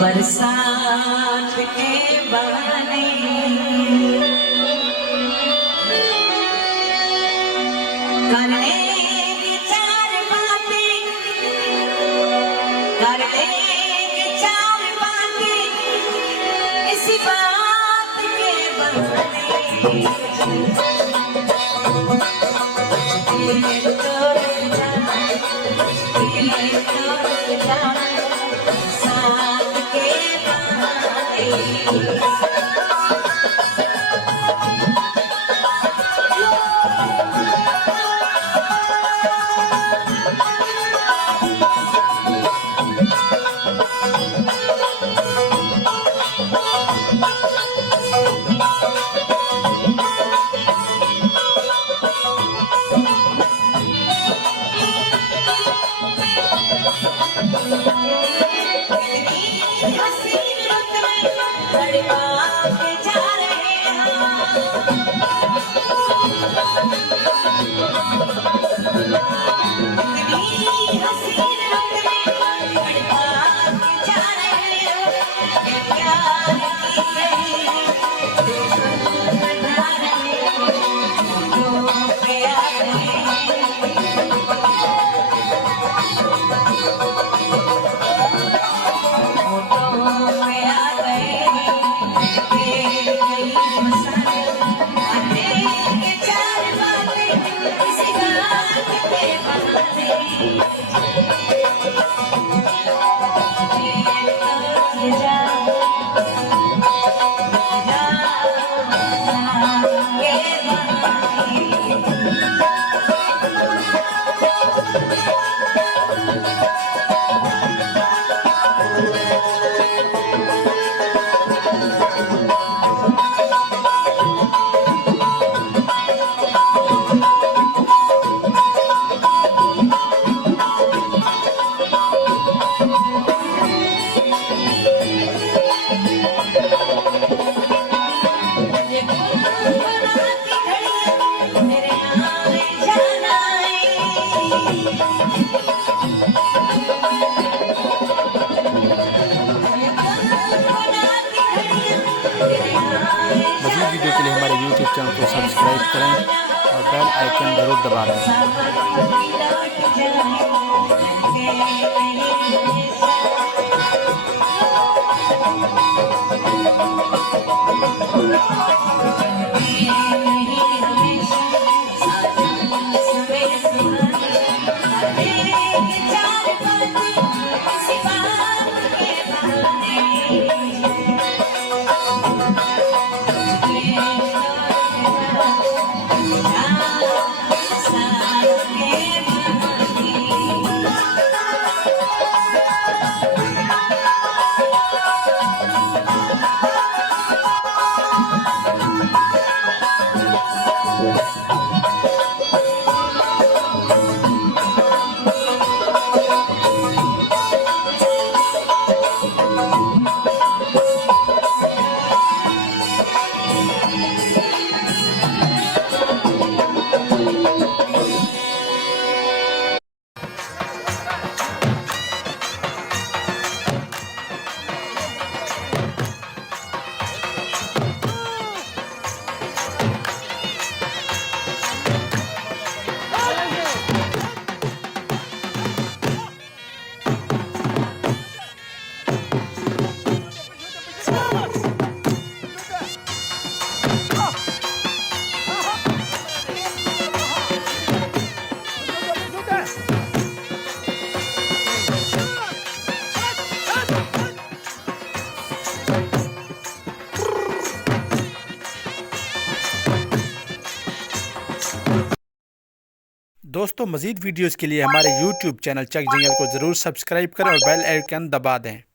बरसात के बहाने कर लेंगे चार बातें, कर लेंगे चार बातें इसी बात के बहाने। साथ के बहाने मज़ीद वीडियो के लिए हमारे YouTube चैनल को सब्सक्राइब करें और बेल आइकन ज़रूर दबा दें। दोस्तों मज़ीद वीडियोज़ के लिए हमारे YouTube चैनल चक जंगल को ज़रूर सब्सक्राइब करें और बेल आइकन दबा दें।